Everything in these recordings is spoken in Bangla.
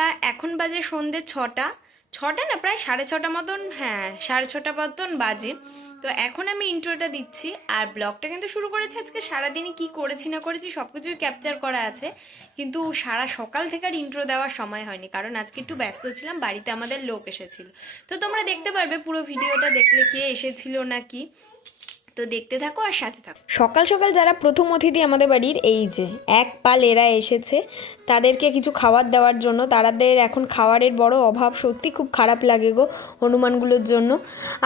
বন্ধুরা এখন বাজে সন্ধ্যে ছটা। ছটা না, প্রায় সাড়ে ছটা মতন হ্যাঁ সাড়ে ছটা মতন বাজে। তো এখন আমি ইন্ট্রোটা দিচ্ছি, আর ব্লগটা কিন্তু শুরু করেছি আজকে সারাদিনে কি করেছি না করেছি সব কিছুই ক্যাপচার করা আছে। কিন্তু সারা সকাল থেকে আর ইন্ট্রো দেওয়ার সময় হয়নি, কারণ আজকে একটু ব্যস্ত ছিলাম, বাড়িতে আমাদের লোক এসেছিল। তো তোমরা দেখতে পারবে পুরো ভিডিওটা দেখলে কে এসেছিল না কি। তো দেখতে থাকো আর সাথে থাকো। সকাল সকাল যারা প্রথম অতিথি আমাদের বাড়ির, এই যে, এক পাল এরা এসেছে। তাদেরকে কিছু খাবার দেওয়ার জন্য, তারাদের এখন খাবারের বড় অভাব, সত্যি খুব খারাপ লাগে গো হনুমানগুলোর জন্য।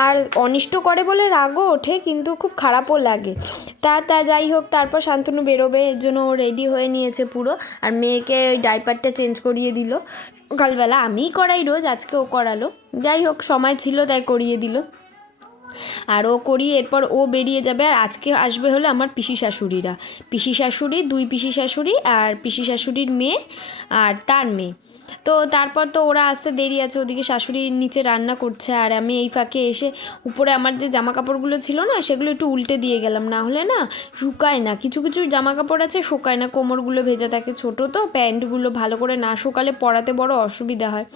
আর অনিষ্ট করে বলে রাগও ওঠে, কিন্তু খুব খারাপও লাগে। তা তা যাই হোক, তারপর শান্তনু বেরোবে, এর জন্য ও রেডি হয়ে নিয়েছে পুরো। আর মেয়েকে ওই ডাইপারটা চেঞ্জ করিয়ে দিল। সকালবেলা আমিই করাই রোজ, আজকে ও করালো। যাই হোক, সময় ছিল তাই করিয়ে দিল। আর ও করি এরপর ও বেরিয়ে যাবে আর আজকে আসবে হলো আমার পিসি শাশুড়িরা। পিসি শাশুড়ি, দুই পিসি শাশুড়ি আর পিসি শাশুড়ির মেয়ে আর তার মেয়ে। তো তারপর তো ওরা আসতে দেরি আছে, ওদিকে শাশুড়ির নিচে রান্না করছে আর আমি এই ফাঁকে এসে উপরে আমার যে জামা কাপড়গুলো ছিল না, সেগুলো একটু উল্টে দিয়ে গেলাম। না হলে না শুকায় না। কিছু কিছু জামা কাপড় আছে, শুকায় না। কোমরগুলো ভেজা থাকে ছোট তো, প্যান্টগুলো ভালো করে না শুকালে পরাতে বড় অসুবিধা হয়।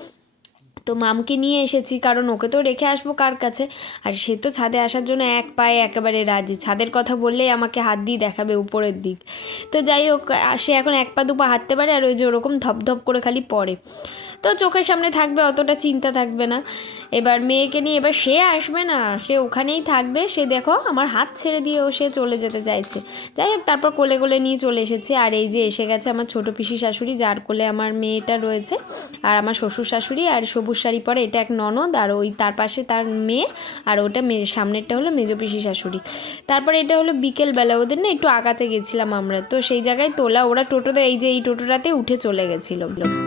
তো মামকে নিয়ে এসেছি, কারণ ওকে তো রেখে আসব কার কাছে। আর সে তো ছাদে আসার জন্য এক পায়ে একেবারে রাজি। ছাদের কথা বললেই আমাকে হাত দিয়ে দেখাবে উপরের দিক। তো যাই হোক, সে এখন এক পা দুপা হাঁটতে পারে আর ওই যে ওরকম ধপধপ করে খালি পড়ে। তো চোখের সামনে থাকবে, অতটা চিন্তা থাকবে না। এবার মেয়েকে নিয়ে এবার সে আসবে না, সে ওখানেই থাকবে, সে দেখো আমার হাত ছেড়ে দিয়েও সে চলে যেতে চাইছে। যাই হোক, তারপর কোলে কোলে নিয়ে চলে এসেছে। আর এই যে এসে গেছে আমার ছোটো পিসি শাশুড়ি, যার কোলে আমার মেয়েটা রয়েছে, আর আমার শ্বশুর শাশুড়ি, আর সবুজ শাড়ি পরে এটা এক ননদ, আর ওই তার পাশে তার মেয়ে, আর ওটা মেয়ে সামনেরটা হলো মেজো পিসি শাশুড়ি। তারপরে এটা হলো বিকেলবেলা ওদের না একটু আগাতে গেছিলাম আমরা, তো সেই জায়গায় তোলা, ওরা টোটোতে, এই যে এই টোটোটাতে উঠে চলে গেছিল।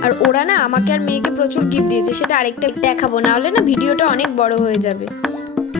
আর ওরা না আমাকে আর মেয়েকে প্রচুর গিফট দিয়েছে, সেটা আরেকটা দেখাবো না হলে না ভিডিওটা অনেক বড় হয়ে যাবে।